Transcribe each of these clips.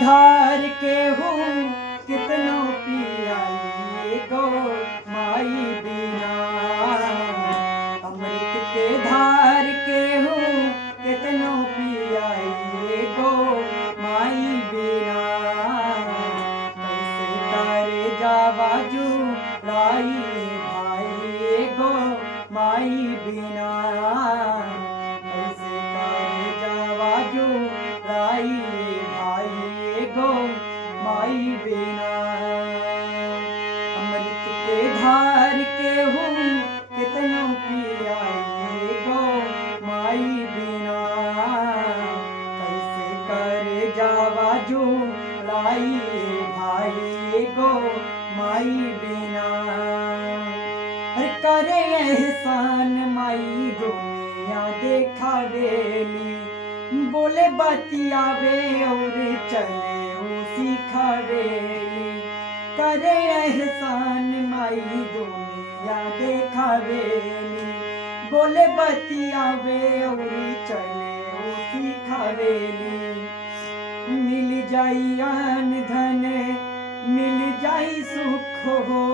धार के हूँ कितनो पियाई गो माई बिना। अमृत के धार के हूँ कितनो पियाई गो माई बिना। कैसे करे जावाजू लाई भाई गो माई बिना। कैसे करे जावाजू लाई भाई गो माई बिना। अमृत के धार के हूँ कितनो पियाई गो माई बिना। कैसे करे जावाजू लाई भाई गो माई बिना। हर करे एहसान माई दुनिया देखावेली। बोले बतियावे और चले उसी खावेली। करे एहसान माई दुनिया देखावेली। बोले बतियावे और चले उसी खावेली। मिल जाई आन धन मिल जाई सुख हो।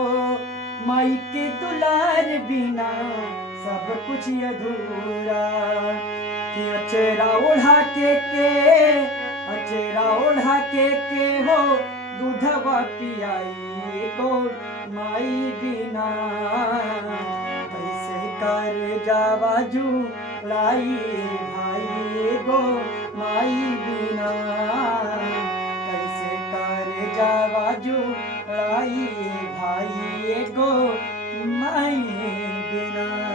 माई के दुलार बिना सब कुछ अधूरा। कि अचेरा ओढ़ा के अचेरा ओढ़ा के हो दूधवा पियाई गो माई बिना। कैसे कर जावाजू लाई भाई गो माई बिना। कैसे कर जावाजू लाई भाई गो माई बिना।